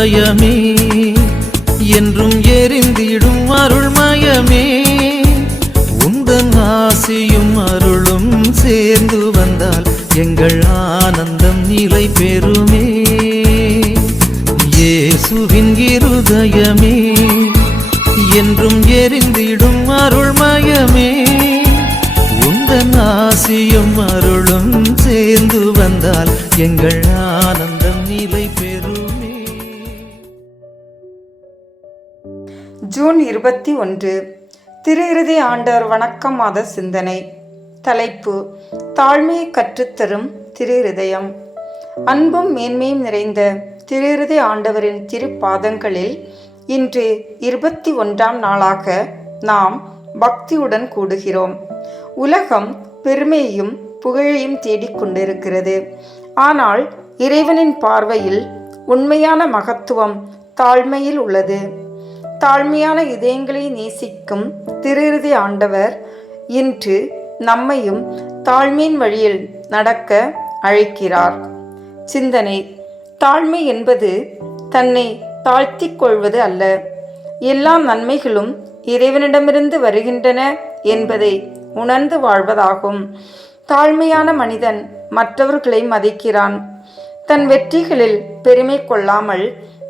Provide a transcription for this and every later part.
இருதயமே என்றும் எரிந்திடும் அருள்மயமே, உந்தன் ஆசியும் அருளும் சேர்ந்து வந்தால் எங்கள் ஆனந்தம் நிலை பெறுமே. இயேசுவின் இருதயமே என்றும் எரிந்திடும் அருள்மயமே, உந்தன் ஆசியும் அருளும் சேர்ந்து வந்தால் எங்கள் ஆனந்தம் நிலை பெறுமே. ஜூன் 21 திரு இருதய ஆண்டவர் வணக்கம் மாத சிந்தனை. தலைப்பு: தாழ்மையை கற்றுத்தரும் திரு இருதயம். அன்பும் மேன்மையும் நிறைந்த திரு இருதய ஆண்டவரின் திருப்பாதங்களில் இன்று 21ஆம் நாளாக நாம் பக்தியுடன் கூடுகிறோம். உலகம் பெருமையையும் புகழையும் தேடிக்கொண்டிருக்கிறது. ஆனால் இறைவனின் பார்வையில் உண்மையான மகத்துவம் தாழ்மையில் உள்ளது. தாழ்மையான இதயங்களை நேசிக்கும் திரு இருதய ஆண்டவர் இன்று நம்மையும் தாழ்மையின் வழியில் நடக்க அழைக்கிறார். சிந்தனை: தாழ்மை என்பது தன்னை தாழ்த்திக் கொள்வது அல்ல, எல்லா நன்மைகளும் இறைவனிடமிருந்து வருகின்றன என்பதை உணர்ந்து வாழ்வதாகும். தாழ்மையான மனிதன் மற்றவர்களை மதிக்கிறான். தன் வெற்றிகளில் பெருமை கொள்ளாமல்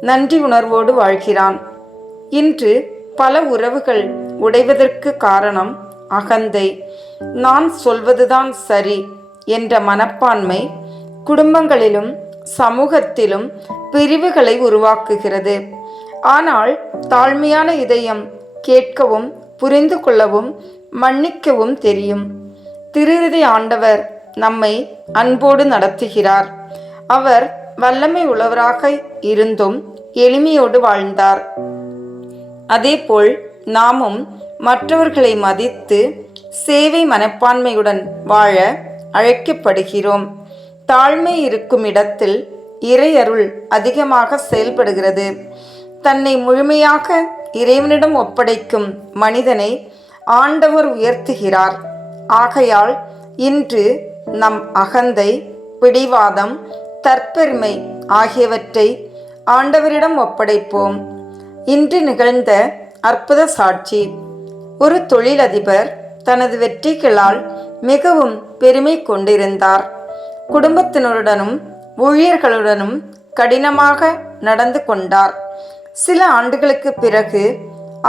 நன்றி உணர்வோடு வாழ்கிறான். இன்று பல உறவுகள் உடைவதற்கு காரணம் அகந்தை, நான் சொல்வதுதான் சரி என்ற மனப்பான்மை குடும்பங்களிலும் சமூகத்திலும் பிரிவுகளை உருவாக்குகிறது. ஆனால் தாழ்மையான இதயம் கேட்கவும் புரிந்து கொள்ளவும் மன்னிக்கவும் தெரியும். திரு இருதய ஆண்டவர் நம்மை அன்போடு நடத்துகிறார். அவர் வல்லமை உள்ளவராக இருந்தும் எளிமையோடு வாழ்ந்தார். அதேபோல் நாமும் மற்றவர்களை மதித்து சேவை மனப்பான்மையுடன் வாழ அழைக்கப்படுகிறோம். தாழ்மை இருக்கும் இடத்தில் இறையருள் அதிகமாக செயல்படுகிறது. தன்னை முழுமையாக இறைவனிடம் ஒப்படைக்கும் மனிதனை ஆண்டவர் உயர்த்துகிறார். ஆகையால் இன்று நம் அகந்தை, பிடிவாதம், தற்பெருமை ஆகியவற்றை ஆண்டவரிடம் ஒப்படைப்போம். இன்று நிகழ்ந்த அற்புத சாட்சி: ஒரு தொழிலதிபர் தனது வெற்றிகளால் மிகவும் பெருமை கொண்டிருந்தார். குடும்பத்தினருடனும் ஊழியர்களுடனும் கடினமாக நடந்து கொண்டார். சில ஆண்டுகளுக்கு பிறகு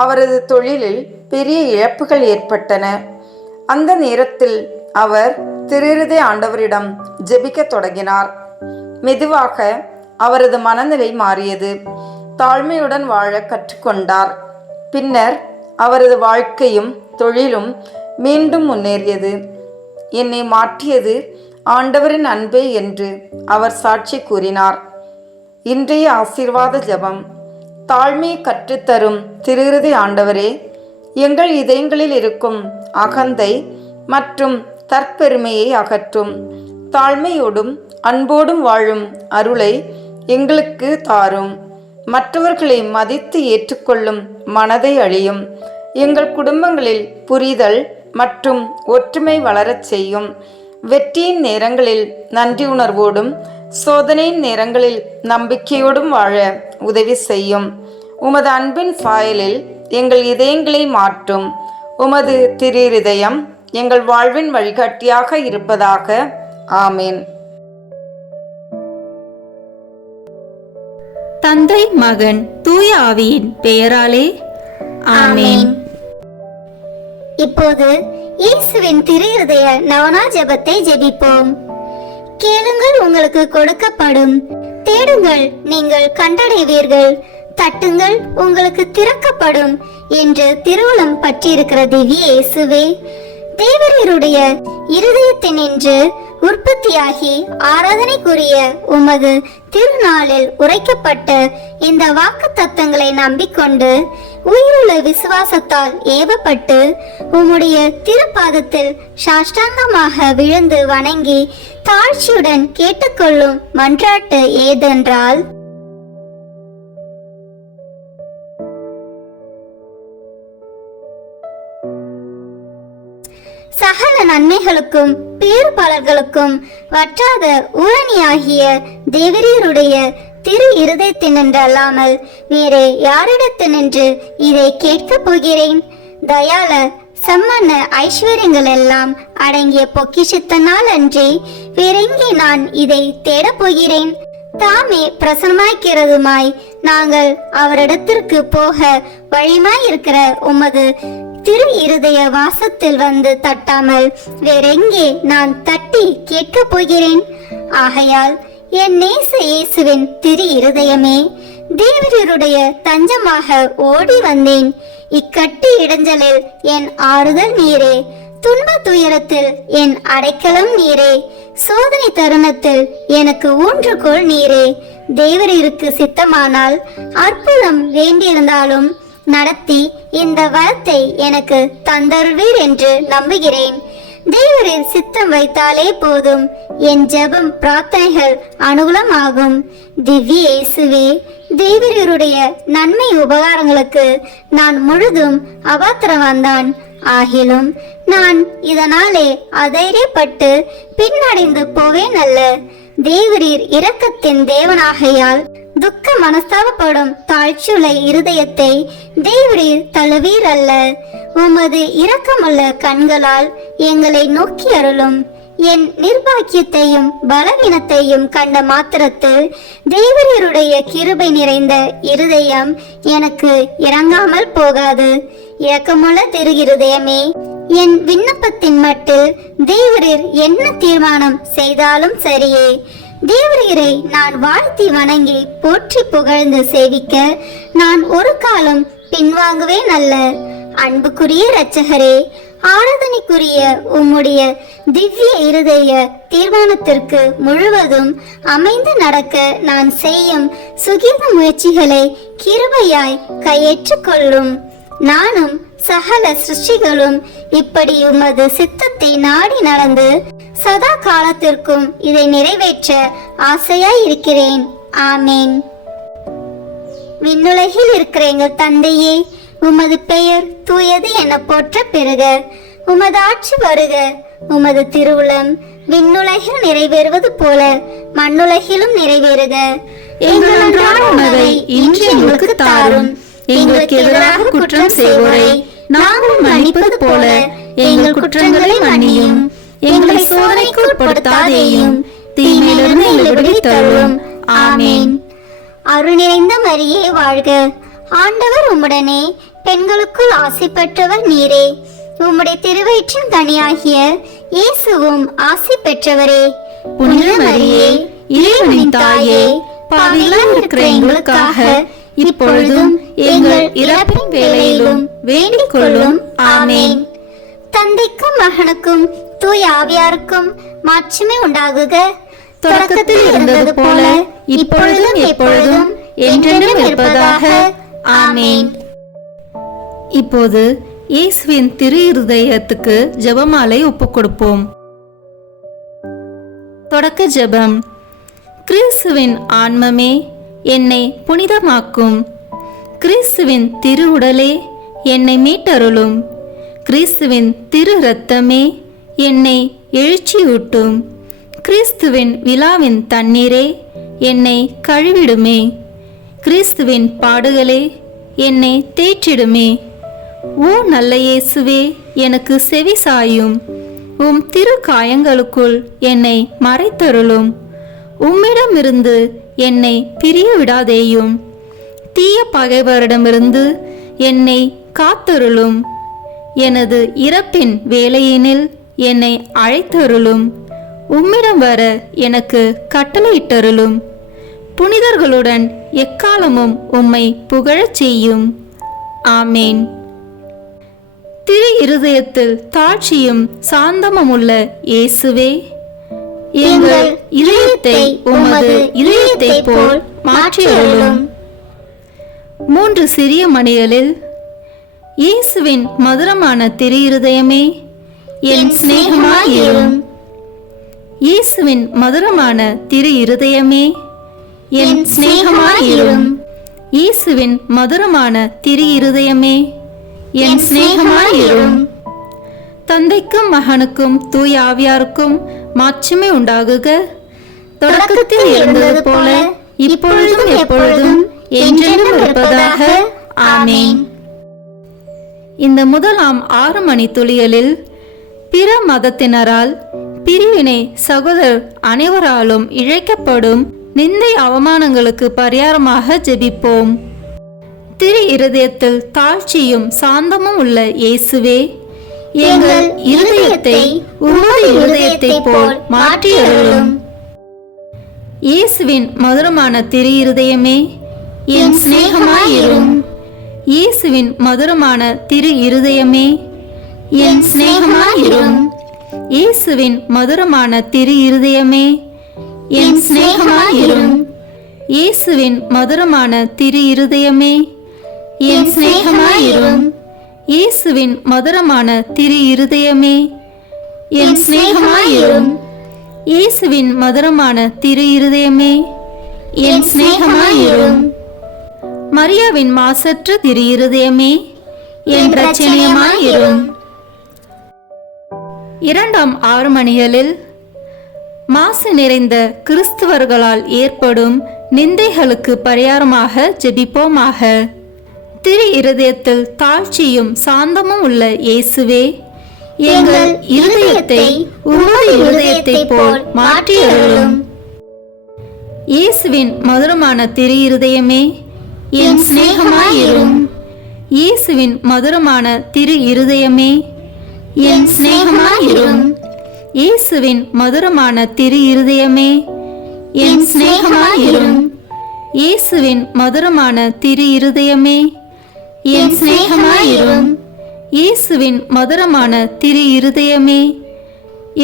அவரது தொழிலில் பெரிய இழப்புகள் ஏற்பட்டன. அந்த நேரத்தில் அவர் திரு இருதய ஆண்டவரிடம் ஜெபிக்க தொடங்கினார். மெதுவாக அவரது மனநிலை மாறியது. தாழ்மையுடன் வாழ கற்றுக்கொண்டார். பின்னர் அவரது வாழ்க்கையும் தொழிலும் மீண்டும் முன்னேறியது. என்னை மாற்றியது ஆண்டவரின் அன்பே என்று அவர் சாட்சி கூறினார். இன்றைய ஆசீர்வாத ஜெபம்: தாழ்மையை கற்றுத்தரும் திரு இருதய ஆண்டவரே, எங்கள் இதயங்களில் இருக்கும் அகந்தை மற்றும் தற்பெருமையை அகற்றும். தாழ்மையோடும் அன்போடும் வாழும் அருளை எங்களுக்கு தாரும். மற்றவர்களை மதித்து ஏற்றுக்கொள்ளும் மனதை அழியும். எங்கள் குடும்பங்களில் புரிதல் மற்றும் ஒற்றுமை வளரச் செய்யும். வெற்றியின் நேரங்களில் நன்றி உணர்வோடும் சோதனையின் நேரங்களில் நம்பிக்கையோடும் வாழ உதவி செய்யும். உமது அன்பின் சாயலில் எங்கள் இதயங்களை மாற்றும். உமது திரு இருதயம் எங்கள் வாழ்வின் வழிகாட்டியாக இருப்பதாக. ஆமேன். தந்தை, மகன், தூய ஆவியின் பெயராலே ஆமேன். இப்போது இயேசுவின் திரு இருதய நவநாள் ஜெபத்தை ஜெபிப்போம். கேளுங்கள், உங்களுக்கு கொடுக்கப்படும். தேடுங்கள், நீங்கள் கண்டடைவீர்கள். தட்டுங்கள், உங்களுக்கு திறக்கப்படும் என்று திருவுளம் பற்றியிருக்கிற திவ்ய இயேசுவே, தேவரீருடைய இருதயத்தினின்று உற்பத்தியாகி ஆராதனைக்குரிய உமது திருநாளில் உரைக்கப்பட்ட இந்த வாக்கு தத்தங்களை நம்பிக்கொண்டு உயிருள்ள விசுவாசத்தால் ஏவப்பட்டு உம்முடைய திருப்பாதத்தில் சாஷ்டாங்கமாக விழுந்து வணங்கி தாழ்ச்சியுடன் கேட்டுக்கொள்ளும் மன்றாட்டு ஏதென்றால், சகல நன்மைகளுக்கும் பேறுபாலர்களுக்கும் வற்றாத ஊரணியாகிய தேவரீருடைய திரு இருதயத்தினின்று அல்லாமல் வேறு யாரிடத்தினின்று இதை கேட்கப் போகிறேன்? தயால சம்மன்ன ஐஸ்வர்யங்கள் எல்லாம் அடங்கிய பொக்கிஷத்தினால் அன்றி வேறெங்கே நான் இதை தேடப் போகிறேன்? தாமே பிரசன்னமாய்க்கிறதுமாய் நாங்கள் அவரிடத்திற்கு போக வழிமாய் இருக்கிற உமது திரு இருதய வாசத்தில் வந்து தட்டாமல் வேறெங்கே நான் தட்டி கேட்கப் போகிறேன்? ஆகையால் என் நேச இயேசுவின் திரு இருதயமே, தேவருடைய தஞ்சமாக ஓடி வந்தேன். இக்கட்டு இடைஞ்சலில் என் ஆறுதல் நீரே, துன்ப துயரத்தில் என் அடைக்கலம் நீரே, சோதனை தருணத்தில் எனக்கு ஊன்றுகோல் நீரே. தேவரீருக்கு சித்தமானால் அற்புதம் வேண்டியிருந்தாலும் நடத்தி இந்த வரத்தை எனக்கு தந்தருவீர் என்று நம்புகிறேன். தேவரில் சித்தம் வைத்தாலே போதும், என் ஜெபம் பிரார்த்தனைகள் அனுகூலமாகும். திவ்ய இயேசுவே, தேவருடைய நன்மை உபகாரங்களுக்கு நான் முழுதும் அபாத்திரவான்தான். ஆகிலும் நான் இதனாலே அதைரியப்பட்டு பின்னடைந்து போவேன் அல்ல. தேவரீர் இரக்கத்தின் தேவனாகையால் துக்க மனஸ்தாபப்படும் தாழ்ச்சியுள்ள இருதயத்தை தேவரீர் தழுவீர் அல்ல. உமது இரக்கமுள்ள கண்களால் எங்களை நோக்கி அருளும். என் நிர்பாக்கியத்தையும் பலவீனத்தையும் கண்ட மாத்திரத்தில் தேவரீருடைய கிருபை நிறைந்த இருதயம் எனக்கு இறங்காமல் போகாது. இரக்கமுள்ள திரு இருதயமே, என் விண்ணப்பத்தின் மட்டில் தேவரீர் என்ன தீர்மானம் செய்தாலும் சரியே. தேவரீரை நான் வாழ்த்தி வணங்கி போற்றி புகழ்ந்து சேவிக்க நான் ஒரு காலம் பின்வாங்குவேன் அல்ல. அன்புக்குரிய இரட்சகரே, ஆராதனைக்குரிய உம்முடைய திவ்ய இருதய தீர்மானத்திற்கு முழுவதும் அமைந்து நடக்க நான் செய்யும் சுகீத முயற்சிகளை கிருபையாய் கையேற்றுக் கொள்ளும். நானும் சகல சிருஷ்டிகளும் இப்படி உமது சித்தத்தை நாடி நடந்து சதா காலத்திற்கும் இதை நிறைவேற்ற ஆசையாய் இருக்கிறேன். ஆமேன். விண்ணுலகில் இருக்கிற எங்கள் தந்தையே, உமது பெயர் தூயது என போற்ற பெறுக. உமது ஆட்சி வருக. உமது திருவுளம் விண்ணுலகில் நிறைவேறுவது போல மண்ணுலகிலும் நிறைவேறுக. எங்கள் அன்றாட உணவை இன்று எங்களுக்கு தாரும். எங்களுக்கு எதிராக குற்றம் செய்வோரை நாங்கள் மன்னிப்பது போல எங்கள் குற்றங்களை மன்னியும். எங்களை சோதனைக்கு உட்படுத்தாதேயும், தீமையிலிருந்து எங்களை விடுவித்தருளும். ஆமேன். அருள் நிறைந்த மரியே வாழ்க. ஆண்டவர் உம்முடனே, பெண்களுக்குள் ஆசி பெற்றவர் நீரே. உம்முடைய திருவயிற்றின் கனியாகிய இயேசுவும் ஆசி பெற்றவரே. புனித மரியே, இறைவனின் தாயே, பாவிகளாய் இருக்கிற எங்களுக்காக இப்பொழுதும் எங்கள் இறப்பின் வேளையிலும் வேண்டிக் கொள்ளும். ஆமேன். தந்தைக்கும் மகனுக்கும் தூய ஆவியாருக்கும் மாட்சிமை உண்டாகுக. தொடக்கத்தில் இருந்தது போல இப்பொழுதும் எப்பொழுதும் என்றென்றும் இருப்பதாக. ஆமேன். இப்போது இயேசுவின் திரு இருதயத்துக்கு ஜெபமாலை ஒப்புக் கொடுப்போம். தொடக்க ஜெபம். கிறிஸ்துவின் ஆன்மமே, என்னை புனிதமாக்கும். கிறிஸ்துவின் திரு உடலே, என்னை மீட்டருளும். கிறிஸ்துவின் திரு இரத்தமே, என்னை எழுச்சியூட்டும். கிறிஸ்துவின் விழாவின் தண்ணீரே, என்னை கழுவிடுமே. கிறிஸ்துவின் பாடுகளே, என்னை தேற்றிடுமே. ஓ நல்ல இயேசுவே, எனக்கு செவி சாயும். உம் திரு காயங்களுக்குள் என்னை மறைத்தருளும். உம்மிடமிருந்து என்னை பிரிய விடாதேயும். தீய பகைவரிடமிருந்து என்னை காத்தருளும். எனது இறப்பின் வேளையினில் என்னை அழைத்தருளும். உம்மிடம் வர எனக்கு கட்டளையிட்டருளும். புனிதர்களுடன் எக்காலமும் உம்மை புகழச் செய்யும். ஆமேன். திரு இருதயத்தில் தாழ்ச்சியும் சாந்தமுமுள்ள இயேசுவே, எங்கள் இதயத்தை உமது இதயத்தை போல் மாற்றியருளும். 3 சிறிய மணிகளில் இயேசுவின் மதுரமான திரு இருதயமே, என் சிநேகமாயிரும். இயேசுவின் மதுரமான திரு இருதயமே, என் சிநேகமாயிரும். இயேசுவின் மதுரமான திரு இருதயமே, என் சிநேகமாயிரும். தந்தைக்கும் மகனுக்கும் தூய ஆவியாருக்கும் மாட்சிமை உண்டாகுக. தொடக்கத்தில் இருந்தது போல இப்பொழுதும் எப்பொழுதும் என்றென்றும் இருப்பதாக. ஆமென். இந்த முதலாம் 6 மணி துளிகளில் பிற மதத்தினரால் பிரிவினை சகோதரர் அனைவராலும் இழைக்கப்படும் நிந்தை அவமானங்களுக்கு பரிகாரமாக ஜெபிப்போம். திரு இருதயத்தில் தாழ்ச்சியும் சாந்தமும் உள்ள இயேசுவே, எங்கள் இருதயத்தை உமது இருதயத்தை போல் மாற்றியருளும். இயேசுவின் மதுரமான திரு இருதயமே, என் சிநேகமாயிரும். இயேசுவின் மதுரமான திரு இருதயமே, என் சிநேகமாயிரும். இயேசுவின் மதுரமான திரு இருதயமே, என் சிநேகமாயிரும். இயேசுவின் மதுரமான திரு இருதயமே, என் சிநேகமாயிரும். இயேசுவின் மதுரமான திரு இருதயமே, என் சிநேகமாயிரும். இயேசுவின் மதுரமான திரு இருதயமே, என் சிநேகமாயிரும். மரியாவின் மாசற்ற திரு இருதயமே, என் இரட்சணியமாயிரும். இரண்டாம் 6 மணிகளில் மாசு நிறைந்த கிறிஸ்தவர்களால் ஏற்படும் நிந்தைகளுக்கு பரிகாரமாக ஜெபிப்போமாக. திரு இருதயத்தில் தாழ்ச்சியும் சாந்தமும் உள்ள இயேசுவே, எங்கள் இருதயத்தை உமது இருதயத்தை போல் மாற்றியருளும். இயேசுவின் மதுரமான திரு இருதயமே, என் சிநேகமாயிரும். இயேசுவின் மதுரமான திரு இருதயமே, என் சிநேகமாயிரும். இயேசுவின் மதுரமான திரு இருதயமே, என் சிநேகமாயிரும். இயேசுவின் மதுரமான திரு இருதயமே, என் சிநேகமாயிரும். இயேசுவின் மதுரமான திரு இருதயமே,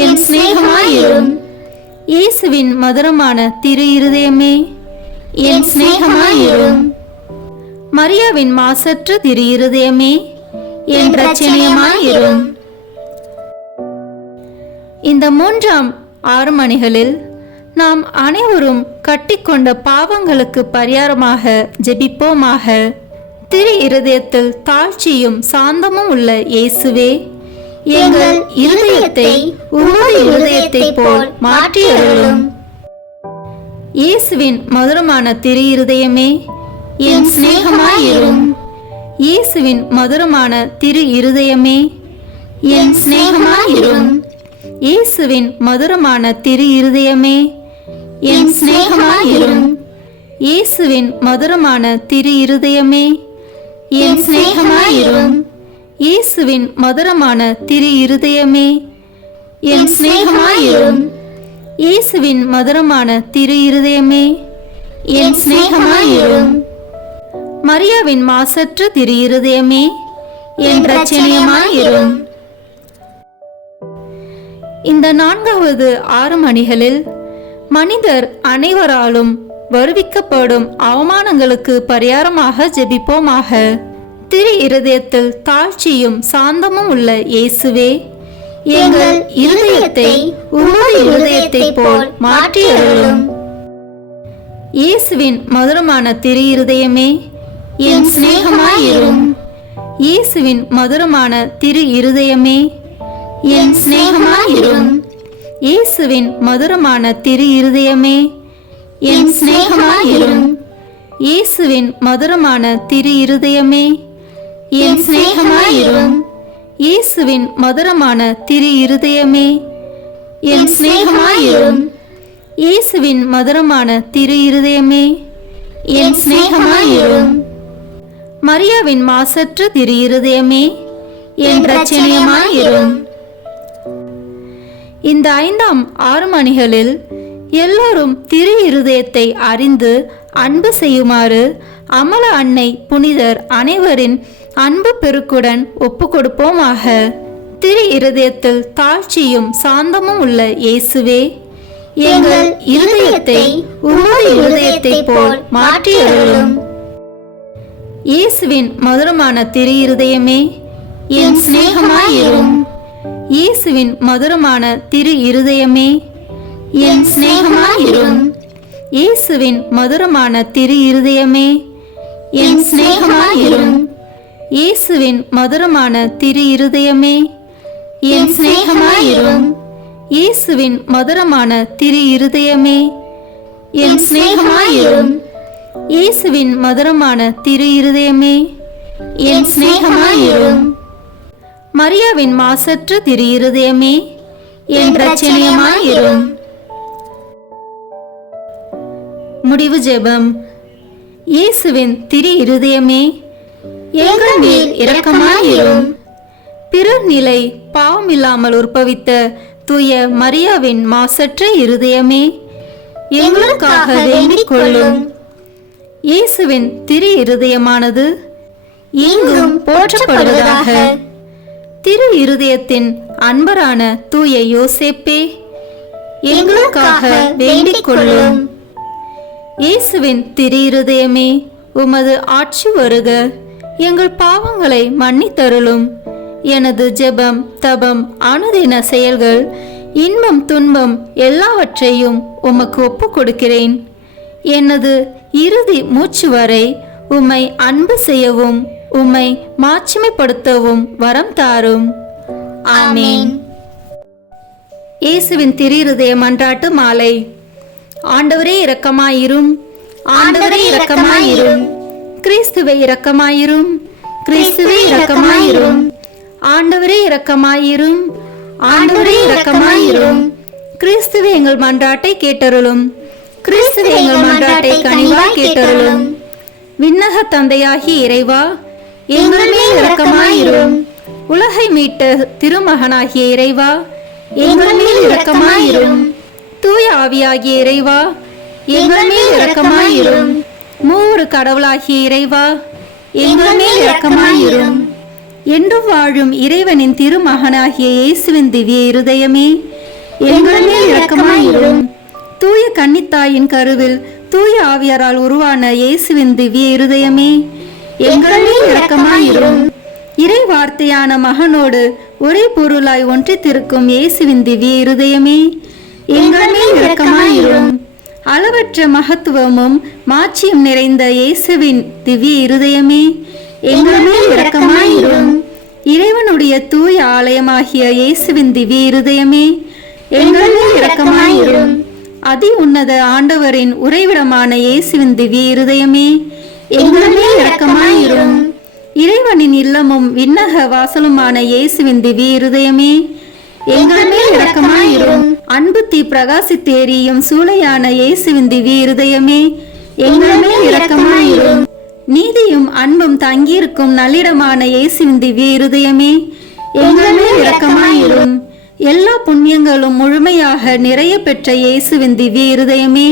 என் சிநேகமாயிரும். இயேசுவின் மதுரமான திரு இருதயமே, என் சிநேகமாயிரும். மரியாவின் மாசற்ற திரு இருதயமே, என் இரட்சணியமாயிரும். இந்த மூன்றாம் 6 மணிகளில் நாம் அனைவரும் கட்டிக்கொண்ட பாவங்களுக்கு பரிகாரமாக ஜெபிப்போமாக. திரு இருதயத்தில் தாழ்ச்சியும் சாந்தமும் உள்ள இயேசுவே, எங்கள் இருதயத்தை உமது இருதயத்தை போல் மாற்றியருளும். இயேசுவின் மதுரமான திரு இருதயமே, என் சிநேகமாயிரும். இயேசுவின் மதுரமான திரு இருதயமே, என் சிநேகமாயிரும். இயேசுவின் மதுரமான திரு இருதயமே, என் சிநேகமாயிரும். இயேசுவின் மதுரமான திரு இருதயமே, என் சிநேகமாயிரும். இயேசுவின் மதுரமான திரு இருதயமே, என் சிநேகமாயிரும். இயேசுவின் மதுரமான திரு இருதயமே, என் சிநேகமாயிரும். மரியாவின் மாசற்ற திரு இருதயமே, என் இரட்சணியமாயிரும். இந்த 4வது 6 மணிகளில் மனிதர் அனைவராலும் வருவிக்கப்படும் அவமானங்களுக்கு பரிகாரமாக ஜெபிப்போமாக. திரு இருதயத்தில் தாழ்ச்சியும் சாந்தமும் உள்ள இயேசுவே, எங்கள் இருதயத்தை உமது இருதயத்தை போல் மாற்றியருளும். இயேசுவின் மதுரமான திரு இருதயமே, என் சிநேகமாயிரும். இயேசுவின் மதுரமான திரு இருதயமே, என் சிநேகமாயிரும். இயேசுவின் மதுரமான திரு இருதயமே, என் சிநேகமாயிரும். இயேசுவின் மதுரமான திரு இருதயமே, என் சிநேகமாயிரும். இயேசுவின் மதுரமான திரு இருதயமே, என் சிநேகமாயிரும். இயேசுவின் மதுரமான திரு இருதயமே, என் சிநேகமாயிரும். மரியாவின் மாசற்ற திரு இருதயமே, என் இரட்சணியமாயிரும். இந்த 5ஆம் 6 மணிகளில் எல்லோரும் திரு இருதயத்தை அறிந்து அன்பு செய்யுமாறு அமல அன்னை புனிதர் அனைவரின் அன்பு பெருக்குடன் ஒப்பு கொடுப்போமாக. திரு இருதயத்தில் தாழ்ச்சியும் சாந்தமும் உள்ள இயேசுவே, எங்கள் இருதயத்தை உமது இருதயத்தை போல் மாற்றியருளும். இயேசுவின் மதுரமான திரு இருதயமே, என் சிநேகமாயிரும். இயேசுவின் மதுரமான திரு இருதயமே, என் சிநேகமாயிரும். இயேசுவின் மதுரமான திரு இருதயமே, என் சிநேகமாயிரும். இயேசுவின் மதுரமான திரு இருதயமே, என் சிநேகமாயிரும். இயேசுவின் மதுரமான திரு இருதயமே, என் சிநேகமாயிரும். இயேசுவின் மதுரமான திரு இருதயமே, என் சிநேகமாயிரும். மரியாவின் மாசற்ற திரு இருதயமே, என் இரட்சணியமாயிரும். முடிவு ஜெபம். இயேசுவின் திரு இருதயமே, எங்கள் மேல் இரக்கமாயிரும். பிறர் நிலை பாவமில்லாமல் உற்பவித்த தூய மரியாவின் மாசற்ற இருதயமே, எங்களுக்காக வேண்டிக் கொள்ளும். இயேசுவின் திரு இருதயமானது எங்கும் போற்றப்படுவதாக. திரு இருதயத்தின் அன்பரான தூய யோசேப்பே, எங்களுக்காக வேண்டிக் கொள்ளும். இயேசுவின் திரு இருதயமே, உமது ஆட்சி வருக, எங்கள் பாவங்களை மன்னித்தருளும். எனது ஜெபம் தபம் அனுதின செயல்கள் இன்பம் துன்பம் எல்லாவற்றையும் உமக்கு ஒப்பு கொடுக்கிறேன். எனது இறுதி மூச்சு வரை உம்மை அன்பு செய்யவும் உம்மை மாட்சிமைப்படுத்தவும் வரம் தாரும். ஆமேன். இயேசுவின் திரு இருதய மன்றாட்டு மாலை. ஆண்டவரே இரக்கமாயிரும், ஆண்டவரே இரக்கமாயிரும். கிறிஸ்துவே இரக்கமாயிரும், கிறிஸ்துவே இரக்கமாயிரும். ஆண்டவரே இரக்கமாயிரும், ஆண்டவரே இரக்கமாயிரும். கிறிஸ்துவே எங்கள் மன்றாட்டை கேட்டருளும், கிறிஸ்துவே எங்கள் மன்றாட்டை கனிவாய் கேட்டருளும். விண்ணக தந்தையாகிய இறைவா, எங்கள் மேல் இரக்கமாயிரும். உலகை மீட்ட திருமகனாகிய இறைவா, எங்கள் மேல் இரக்கமாயிரும். தூய ஆவியாகிய இறைவா, எங்கள் மேல் இரக்கமாயிரும். மூவொரு கடவுளாகிய இறைவா, எங்கள் மேல் இரக்கமாயிரும். என்று வாழும் இறைவனின் திருமகனாகிய இயேசுவின் திவ்ய இருதயமே, எங்கள் மேல் இரக்கமாயிரும். தூய கன்னித்தாயின் கருவில் தூய ஆவியாரால் உருவான இயேசுவின் திவ்ய இருதயமே, எங்கள் மேல் இரக்கமாயிரும். இறை வார்த்தையான மகனோடு ஒரே பொருளாய் ஒன்றித்திருக்கும் இயேசுவின் திவ்ய இருதயமே, எங்கள் மேல் இரக்கமாயிரும். அளவற்ற மகத்துவமும் மாட்சியும் நிறைந்த இயேசுவின் திவ்ய இருதயமே, எங்கள் மேல் இரக்கமாயிரும். இறைவனுடைய தூய ஆலயமாகிய இயேசுவின் திவ்ய இருதயமே, எங்கள் மேல் இரக்கமாயிரும். அதி உன்னத ஆண்டவரின் உறைவிடமான இயேசுவின் திவ்ய இருதயமே, எங்கள் மேல் இரக்கமாயிரும். இறைவனின் இல்லமும் விண்ணக வாசலுமான இயேசுவின் திவ்ய இருதயமே, எங்கள் மேல் இரக்கமாயிரும். அன்பு தீ பிரகாசித்து எரியும் சூளையான இயேசுவின் திவ்ய இருதயமே, எங்கள் மேல் இரக்கமாயிரும். நீதியும் அன்பும் தங்கியிருக்கும் நல்லிடமான இயேசுவின் திவ்ய இருதயமே, எங்கள் மேல் இரக்கமாயிரும். எல்லா புண்ணியங்களும் முழுமையாக நிறைய பெற்ற இயேசுவின் திவ்ய இருதயமே,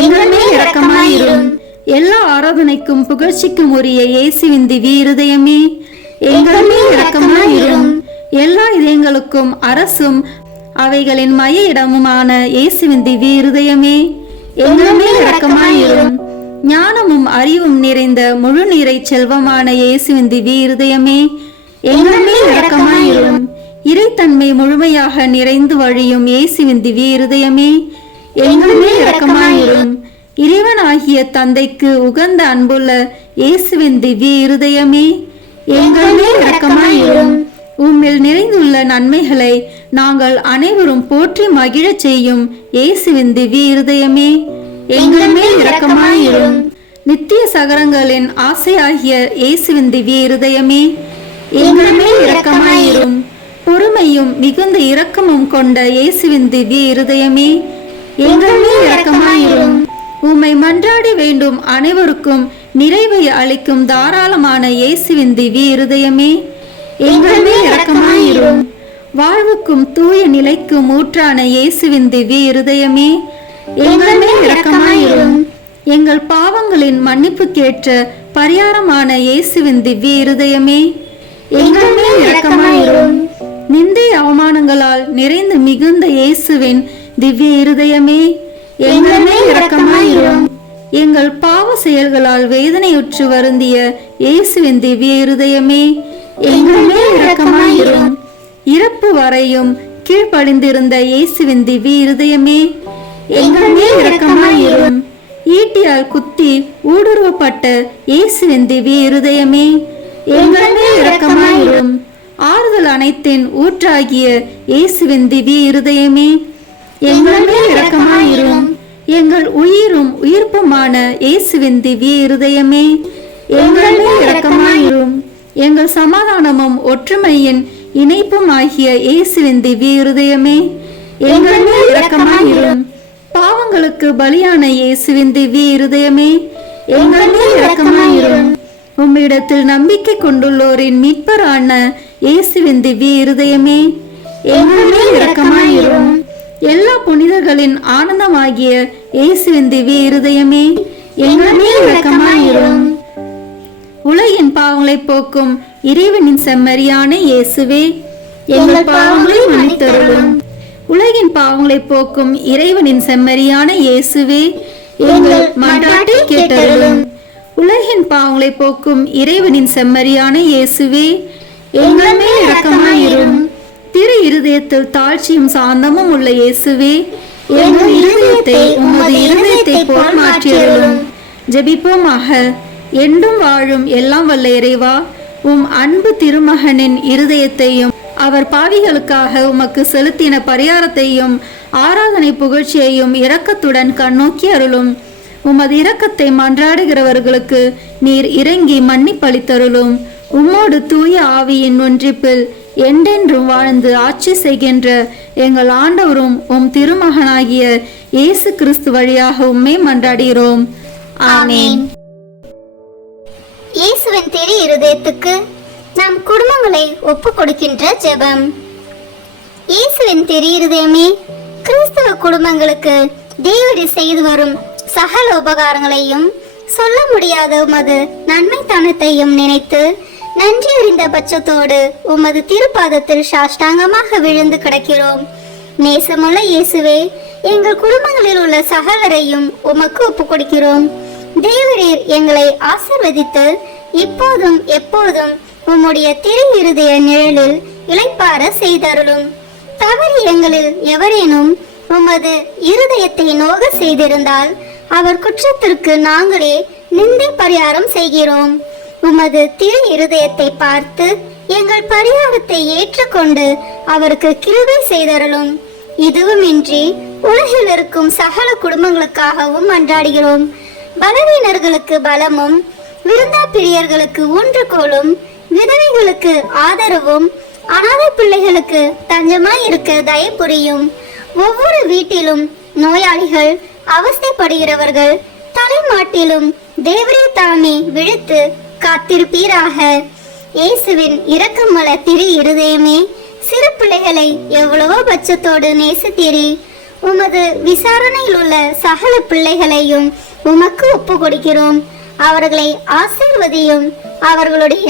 எங்கள் மேல் இரக்கமாயிரும். எல்லா ஆராதனைக்கும் புகழ்ச்சிக்கும் உரிய இயேசுவின் திவ்ய இருதயமே, எங்கள் மேல் இரக்கமாயிரும். எல்லா இதயங்களுக்கும் அரசும் அவைகளின் மைய இடமுமான இயேசுவின் திவ்ய இருதயமே, எங்கள் மேல் இரக்கமாயிரும். ஞானமும் அறிவும் நிறைந்த முழு நீரை செல்வமான இயேசுவின் திவ்ய இருதயமே, எங்கள் மேல் இரக்கமாயிரும். இறைத்தன்மை முழுமையாக நிறைந்து வழியும் இயேசுவின் திவ்ய இருதயமே, எங்கள் மேல் இரக்கமாயிரும். இறைவனாகிய தந்தைக்கு உகந்த அன்புள்ள இயேசுவின் திவ்ய இருதயமே, எங்கள் மேல் இரக்கமாயிரும். உம்மில் நிறைந்துள்ள நன்மைகளை நாங்கள் அனைவரும் போற்றி மகிழச் செய்யும் இயேசுவின் திவ்ய இருதயமே, எங்கள் மேல் இரக்கமாயிரும். நித்திய சகரங்களின் ஆசையாகிய இயேசுவின் திவ்ய இருதயமே, எங்கள் மேல் இரக்கமாயிரும். பொறுமையும் மிகுந்த இரக்கமும் கொண்ட இயேசுவின் திவ்ய இருதயமே, எங்கள் மேல் இரக்கமாயிரும். உம்மை மன்றாடி வேண்டும் அனைவருக்கும் நிறைவை அளிக்கும் தாராளமான இயேசுவின் திவ்ய இருதயமே, எங்கள் மேல் இரக்கமாயிரும். வாழ்வுக்கும் தூய நிலைக்கும் ஊற்றான இயேசுவின் திவ்ய இருதயமே, எங்கள் மேல் இரக்கமாயிரும். எங்கள் பாவங்களின் மன்னிப்புக்கேற்ற பரிகாரமான இயேசுவின் திவ்ய இருதயமே, எங்கள் மேல் இரக்கமாயிரும். நிந்தை அவமானங்களால் நிறைந்து மிகுந்த இயேசுவின் திவ்ய இருதயமே, எங்கள் மேல் இரக்கமாயிரும். எங்கள் பாவ செயல்களால் வேதனையுற்று வருந்திய இயேசுவின் திவ்ய இருதயமே, எங்கள் மேல் இரக்கமாயிரும். இறப்பு வரையும் கீழ்ப்படிந்திருந்த இயேசுவின் திவ்ய இருதயமே, எங்கள் மேல் இரக்கமாயிரும். ஈட்டியால் குத்தி ஊடுருவப்பட்ட இயேசுவின் திவ்ய இருதயமே, எங்கள் மேல் இரக்கமாயிரும். ஆறுதல் அனைத்தின் ஊற்றாகிய இயேசுவின் திவ்ய இருதயமே, எங்கள் மேல் இரக்கமாயிரும். எங்கள் உயிரும் உயிர்ப்புமான இயேசுவின் திவ்ய இருதயமே, எங்கள் மேல் இரக்கமாயிரும். எங்கள் சமாதானமும் ஒற்றுமையின் இணைப்பும் ஆகிய இயேசுவின் திவ்ய இருதயமே, எங்கள் மேல் இரக்கமாயிரும். பாவங்களுக்கு பலியான இயேசுவின் திவ்ய இருதயமே, எங்கள் மேல் இரக்கமாயிரும். உம்மிடத்தில் நம்பிக்கை கொண்டுள்ளோரின் மீட்பரான இயேசுவின் திவ்ய இருதயமே, எங்கள் மேல் இரக்கமாயிரும். எல்லா புனிதர்களின் ஆனந்தமாகிய இயேசுவின் திவ்ய இருதயமே, எங்கள் மேல் இரக்கமாயிரும். உலகின் பாவங்களை போக்கும் இறைவனின் செம்மறியான இயேசுவே, எங்கள் பாவங்களை மன்னித்தருளும். உலகின் பாவங்களை போக்கும் இறைவனின் செம்மறியான இயேசுவே, எங்கள் மன்றாட்டை கேட்டருளும். உலகின் பாவங்களை போக்கும் இறைவனின் செம்மறியான இயேசுவே, எங்கள் மேல் இரக்கமாயிரும். திரு இருதயத்தில் தாழ்ச்சியும் சாந்தமும் உள்ள இயேசுவே, எங்கள் இருதயத்தை உமது இருதயத்தை போல் மாற்றியருளும். ஜெபிப்போமாக. என்றும் வாழும் எல்லாம் வல்ல இறைவா, உம் அன்பு திருமகனின் இருதயத்தையும் அவர் பாவிகளுக்காக உமக்கு செலுத்தின பரிகாரத்தையும் ஆராதனை புகழ்ச்சியையும் இரக்கத்துடன் கண்ணோக்கி அருளும். உமது இரக்கத்தை மன்றாடுகிறவர்களுக்கு நீர் இறங்கி மன்னிப்பளித்தருளும். உம்மோடு தூய ஆவியின் ஒன்றிப்பில் என்றென்றும் வாழ்ந்து ஆட்சி செய்கின்ற எங்கள் ஆண்டவரும் உம் திருமகனாகிய இயேசு கிறிஸ்து வழியாக உம்மை மன்றாடுகிறோம். ஆமென். இயேசுவின் திரு இருதயத்துக்கு நம் குடும்பங்களை ஒப்பு கொடுக்கின்ற ஜெபம். இயேசுவின் திரு இருதயமே, கிறிஸ்தவ குடும்பங்களுக்கு தேவரி செய்து வரும் சகல உபகாரங்களையும் சொல்ல முடியாத உமது நன்மை தனத்தையும் நினைத்து நன்றி அறிந்த பட்சத்தோடு உமது திருப்பாதத்தில் சாஷ்டாங்கமாக விழுந்து கிடக்கிறோம். நேசமுள்ள இயேசுவே, எங்கள் குடும்பங்களில் உள்ள சகலரையும் உமக்கு ஒப்பு கொடுக்கிறோம். தேவரீர் எங்களை ஆசீர்வதித்து இப்போதும் எப்போதும் உம்முடைய திரு இருதய நிழலில் இளைப்பார செய்தருளும். தவறி எங்களில் எவரேனும் உமது இருதயத்தை நோக செய்திருந்தால் அவர் குற்றத்திற்கு நாங்களே நிந்தை பரிகாரம் செய்கிறோம். உமது திரு இருதயத்தை பார்த்து எங்கள் பரிகாரத்தை ஏற்றுக்கொண்டு அவருக்கு கிருபை செய்தருளும். இதுவுமின்றி உலகில் இருக்கும் சகல குடும்பங்களுக்காகவும் மன்றாடுகிறோம். பலவீனர்களுக்கு பலமும், விருந்தா பிரியர்களுக்கு ஊன்றுகோலும், விதவைகளுக்கு ஆதரவும், அனாதை பிள்ளைகளுக்கு தஞ்சமாய் இருக்க தயை புரியும். ஒவ்வொரு வீட்டிலும் நோயாளிகள், அவஸ்தைப்படுகிறவர்கள் தலைமாட்டிலும் தேவரே தாமே விழுத்து காத்திருப்பீராக. இயேசுவின் இரக்கமல திரு இருதயமே, சிறு பிள்ளைகளை எவ்வளவோ பட்சத்தோடு நேசித்தீரே. உமது விசாரணையில் உள்ள சகல பிள்ளைகளையும் உமக்கு ஒப்பு கொடுக்கிறோம். அவர்களை ஆசீர்வதியும். அவர்களுடைய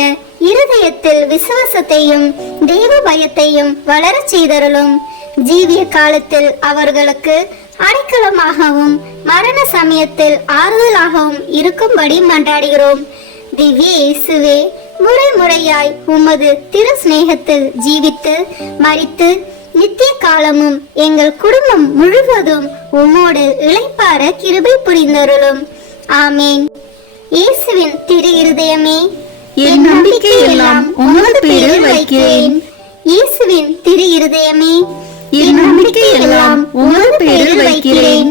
இருதயத்தில் விசுவாசத்தையும் தெய்வ பயத்தையும் வளரச் செய்தருளும். ஜீவிய காலத்தில் அவர்களுக்கு அடைக்கலமாகவும் மரண சமயத்தில் ஆறுதலாகவும் இருக்கும்படி மன்றாடுகிறோம். திவ்ய இயேசுவே, முறை முறையாய் உமது திரு சிநேகத்தில் ஜீவித்து மரித்து நித்திய காலமும் எங்கள் குடும்பம் முழுவதும் உம்மோடு இளைப்பார கிருபை புரிந்தருளும். ஆமேன். இயேசுவின் திரு இருதயமே, என் நம்பிக்கை எல்லாம் உமது பேரில் வைக்கிறேன். இயேசுவின் திரு இருதயமே, என் நம்பிக்கை எல்லாம் உமது பேரில் வைக்கிறேன்.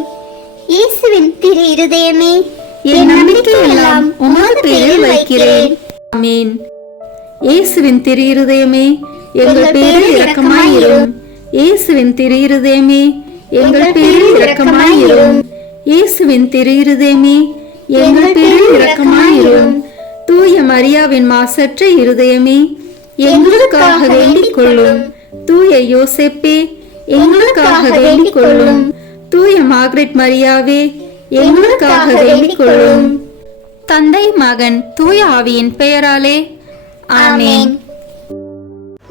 இயேசுவின் திரு இருதயமே, என் நம்பிக்கை எல்லாம் உமது பேரில் வைக்கிறேன். ஆமென். இயேசுவின் திரு இருதயமே, எங்கள் பேரில் இரக்கமாயிரும். இயேசுவின் திரு இருதயமே, எங்கள் பேரில் இரக்கமாயிரும். இயேசுவின் திரு இருதயமே, எங்கள் பேரில் இரக்கமாயிரும். தூய மரியாவின் மாசற்ற இருதயமே, எங்களுக்காக வேண்டிக் கொள்ளும். தூய யோசேப்பே, எங்களுக்காக வேண்டிக் கொள்ளும். தூய மார்கரெட் மரியாவே, எங்களுக்காக வேண்டிக் கொள்ளும். தந்தை, மகன், தூய ஆவியின் பெயராலே ஆமென்.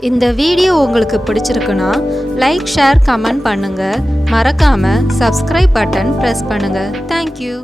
இந்த வீடியோ உங்களுக்கு பிடிச்சிருக்குன்னா லைக், ஷேர், கமெண்ட் பண்ணுங்க. மறக்காம சப்ஸ்கிரைப் பட்டன் பிரஸ் பண்ணுங்க. தேங்க்யூ.